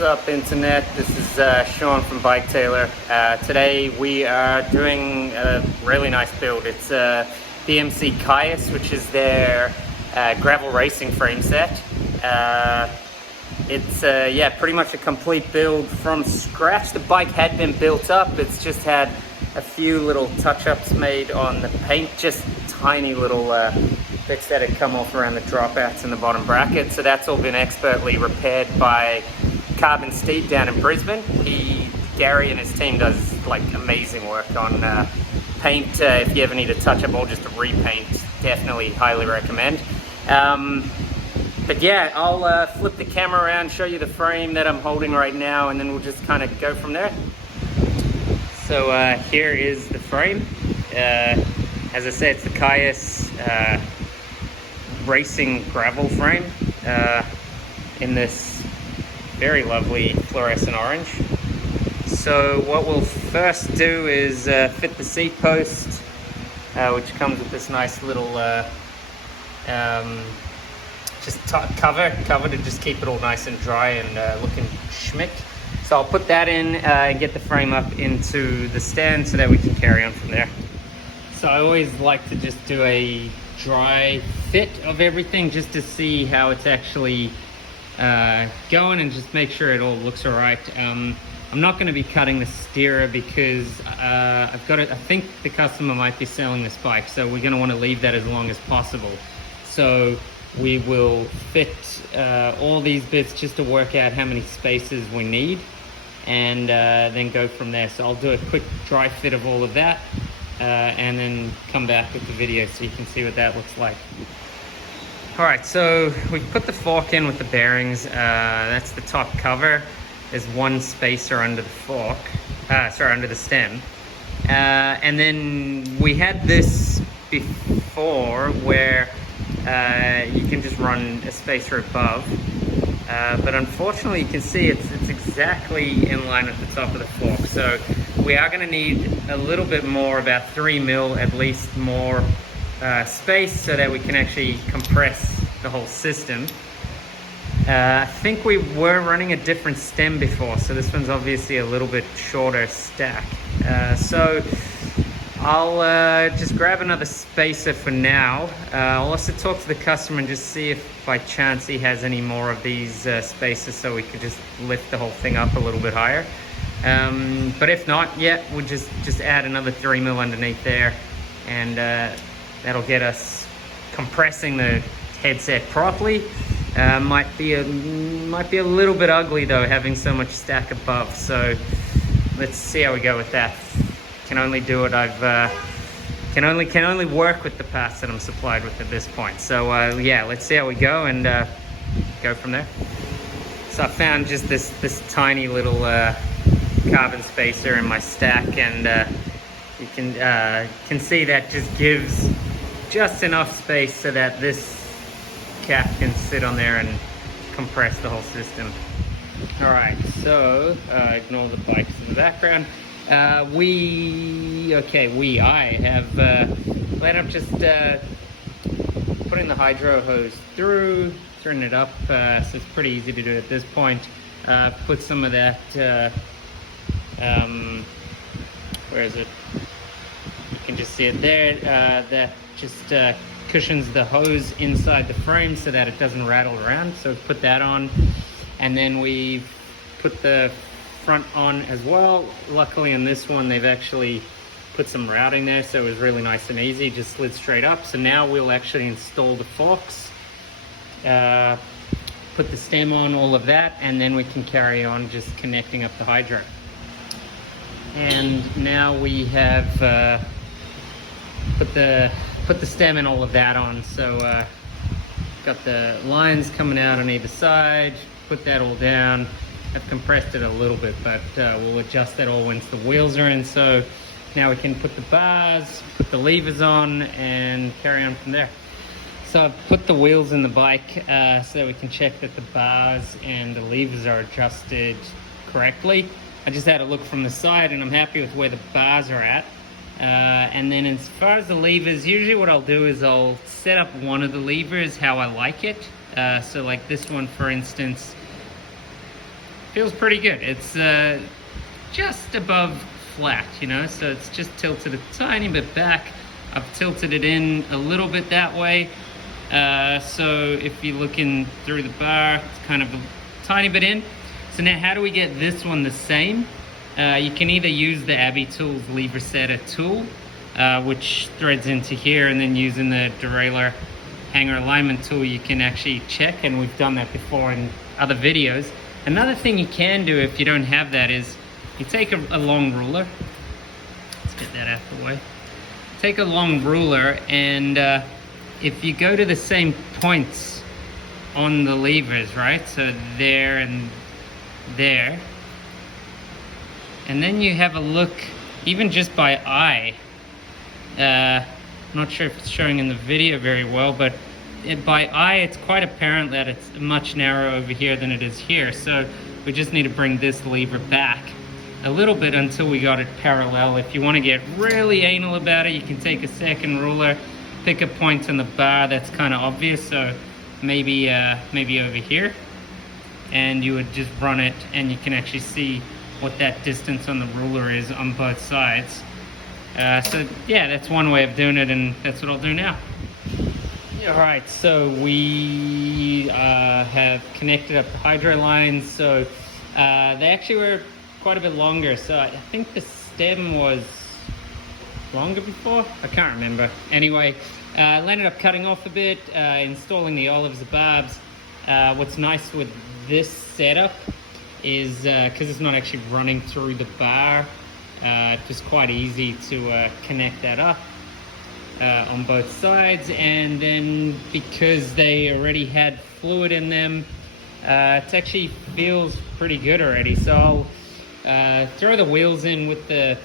What's up, internet? This is Sean from Bike Tailor. Today we are doing a really nice build. It's BMC Kaius, which is their gravel racing frame set. It's yeah, pretty much a complete build from scratch. The bike had been built up. It's just had a few little touch-ups made on the paint, just tiny little bits that had come off around the dropouts in the bottom bracket. So that's all been expertly repaired by Carbon Steve down in Brisbane. Gary and his team does like amazing work on paint. If you ever need a touch-up or just a repaint, definitely highly recommend. But yeah, I'll flip the camera around, show you the frame that I'm holding right now, and then we'll just kind of go from there. So here is the frame. As I said, it's the Kaius racing gravel frame in this very lovely fluorescent orange. So what we'll first do is fit the seat post, which comes with this nice little cover to just keep it all nice and dry and looking schmick. So I'll put that in and get the frame up into the stand so that we can carry on from there. So I always like to just do a dry fit of everything just to see how it's actually going and just make sure it all looks all right. I'm not going to be cutting the steerer because I think the customer might be selling this bike, so we're going to want to leave that as long as possible. So we will fit all these bits just to work out how many spaces we need, and then go from there. So I'll do a quick dry fit of all of that and then come back with the video so you can see what that looks like. Alright, so we put the fork in with the bearings. That's the top cover. There's one spacer under the fork, under the stem. And then we had this before where you can just run a spacer above. But unfortunately you can see it's exactly in line at the top of the fork. So we are going to need a little bit more, about 3 mil at least more space, so that we can actually compress the whole system. I think we were running a different stem before, so this one's obviously a little bit shorter stack. So I'll just grab another spacer for now. I'll also talk to the customer and just see if by chance he has any more of these spacers, so we could just lift the whole thing up a little bit higher. But if not, yeah, we'll just add another 3 mil underneath there, and that'll get us compressing the headset properly. Might be a little bit ugly though, having so much stack above. So let's see how we go with that. Can only do what can only work with the parts that I'm supplied with at this point. So yeah, let's see how we go and go from there. So I found just this tiny little carbon spacer in my stack, and you can see that just gives just enough space so that this cap can sit on there and compress the whole system. All right, so ignore the bikes in the background. I have let up just putting the hydro hose through, turning it up, so it's pretty easy to do at this point. Put some of that, where is it? You can just see it there. That just cushions the hose inside the frame so that it doesn't rattle around. So put that on, and then we put the front on as well. Luckily on this one they've actually put some routing there, so it was really nice and easy, just slid straight up. So now we'll actually install the forks, put the stem on, all of that, and then we can carry on just connecting up the hydro. And now we have put the stem and all of that on. So got the lines coming out on either side, put that all down. I've compressed it a little bit, but we'll adjust that all once the wheels are in. So now we can put the bars, put the levers on, and carry on from there. So I've put the wheels in the bike so that we can check that the bars and the levers are adjusted correctly. I just had a look from the side and I'm happy with where the bars are at. And then as far as the levers, usually what I'll do is I'll set up one of the levers how I like it. So like this one, for instance, feels pretty good. It's just above flat, you know, so it's just tilted a tiny bit back. I've tilted it in a little bit that way. So if you're looking through the bar, it's kind of a tiny bit in. So now how do we get this one the same? You can either use the Abbey Tools lever setter tool, which threads into here, and then using the derailleur hanger alignment tool, you can actually check, and we've done that before in other videos. Another thing you can do if you don't have that is you take a long ruler. Let's get that out of the way. Take a long ruler, and if you go to the same points on the levers, right? So there and there. And then you have a look, even just by eye. I'm not sure if it's showing in the video very well, but by eye, it's quite apparent that it's much narrower over here than it is here. So we just need to bring this lever back a little bit until we got it parallel. If you want to get really anal about it, you can take a second ruler, pick a point in the bar that's kind of obvious. So maybe over here, and you would just run it, and you can actually see what that distance on the ruler is on both sides. So yeah, that's one way of doing it, and that's what I'll do now. All right, so we have connected up the hydro lines. So they actually were quite a bit longer. So I think the stem was longer before. I can't remember. Anyway, ended up cutting off a bit, installing the olives, the barbs. What's nice with this setup is because it's not actually running through the bar, just quite easy to connect that up on both sides. And then because they already had fluid in them, it actually feels pretty good already. So I'll throw the wheels in with the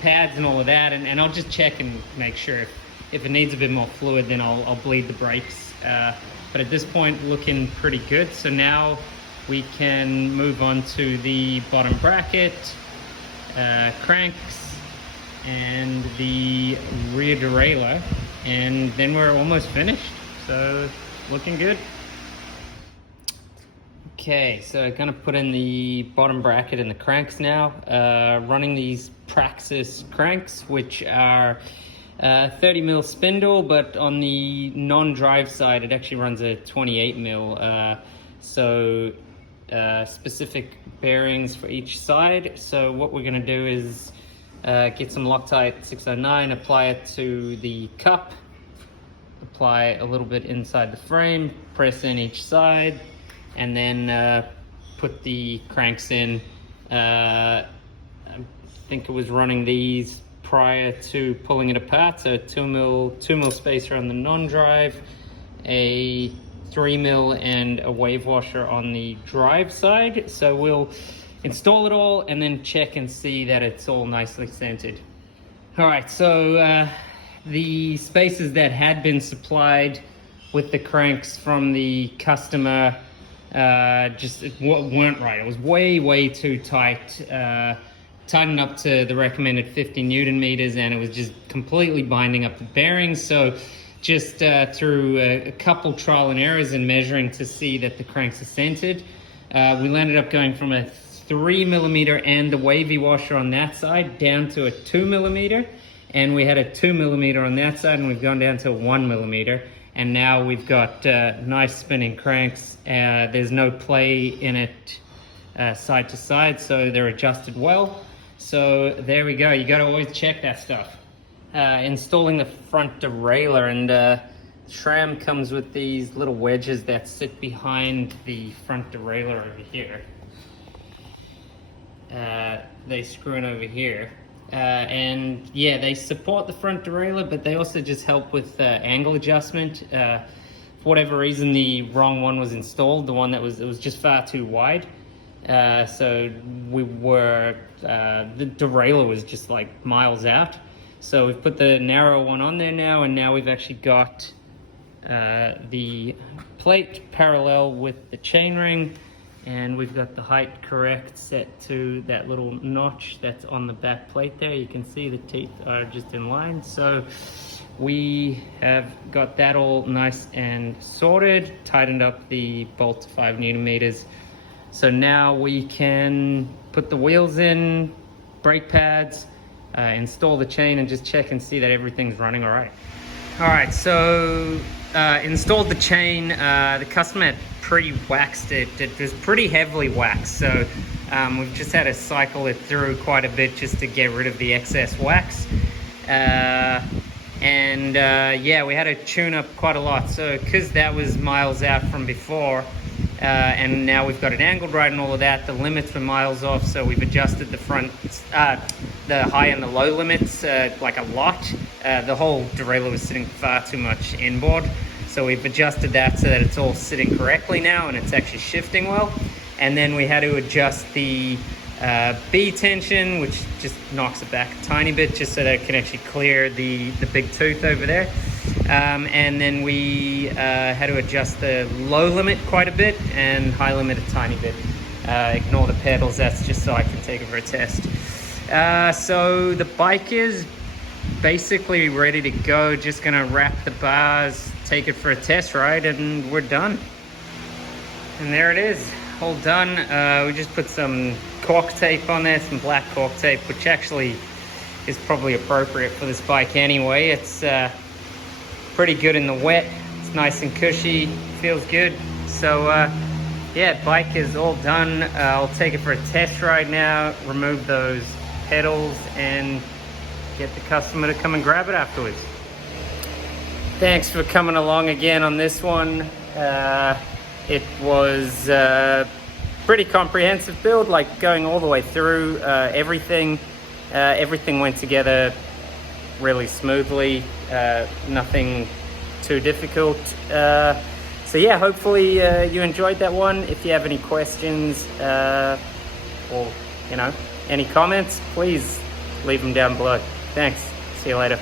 pads and all of that, and I'll just check and make sure if it needs a bit more fluid, then I'll bleed the brakes. But at this point, looking pretty good. So now we can move on to the bottom bracket, cranks, and the rear derailleur, and then we're almost finished. So looking good. Okay, so I'm gonna put in the bottom bracket and the cranks now. Running these Praxis cranks, which are 30 mil spindle, but on the non-drive side, it actually runs a 28 mil. So specific bearings for each side. So what we're gonna do is get some Loctite 609, apply it to the cup, apply a little bit inside the frame, press in each side, and then put the cranks in. I think it was running these prior to pulling it apart. So 2 mil spacer on the non-drive, a 3 mil and a wave washer on the drive side. So we'll install it all and then check and see that it's all nicely centered. All right, so the spacers that had been supplied with the cranks from the customer just weren't right. It was way too tight, tightened up to the recommended 50 Newton meters, and it was just completely binding up the bearings. So just through a couple trial and errors and measuring to see that the cranks are centered, we ended up going from a 3 millimeter and the wavy washer on that side down to a 2 millimeter, and we had a 2 millimeter on that side, and we've gone down to a 1 millimeter. And now we've got nice spinning cranks. There's no play in it side to side, so they're adjusted well. So there we go. You got to always check that stuff. Installing the front derailleur, and SRAM comes with these little wedges that sit behind the front derailleur over here. They screw in over here. And yeah, they support the front derailleur, but they also just help with angle adjustment. For whatever reason, the wrong one was installed. The one that was just far too wide. So we were the derailleur was just like miles out. So we've put the narrow one on there now, and now we've actually got the plate parallel with the chainring. And we've got the height correct, set to that little notch that's on the back plate there. You can see the teeth are just in line. So we have got that all nice and sorted, tightened up the bolt to 5 Newton meters. So now we can put the wheels in, brake pads, install the chain, and just check and see that everything's running all right. All right, so installed the chain. The customer had pre-waxed it. It was pretty heavily waxed, so we've just had to cycle it through quite a bit just to get rid of the excess wax. Yeah, we had to tune up quite a lot. So because that was miles out from before, and now we've got it angled right and all of that, the limits were miles off, so we've adjusted the front, the high and the low limits like a lot. The whole derailleur was sitting far too much inboard, so we've adjusted that so that it's all sitting correctly now and it's actually shifting well. And then we had to adjust the B tension, which just knocks it back a tiny bit just so that it can actually clear the big tooth over there. And then we had to adjust the low limit quite a bit and high limit a tiny bit. Ignore the pedals, that's just so I can take it for a test. So the bike is basically ready to go. Just gonna wrap the bars, take it for a test ride, and we're done. And there it is, all done. We just put some cork tape on there, some black cork tape, which actually is probably appropriate for this bike anyway. It's pretty good in the wet. It's nice and cushy, feels good. So yeah, bike is all done. I'll take it for a test ride now, remove those pedals, and get the customer to come and grab it afterwards. Thanks for coming along again on this one. It was pretty comprehensive build, like going all the way through everything. Everything went together really smoothly, nothing too difficult. So yeah, hopefully you enjoyed that one. If you have any questions or any comments, please leave them down below. Thanks. See you later.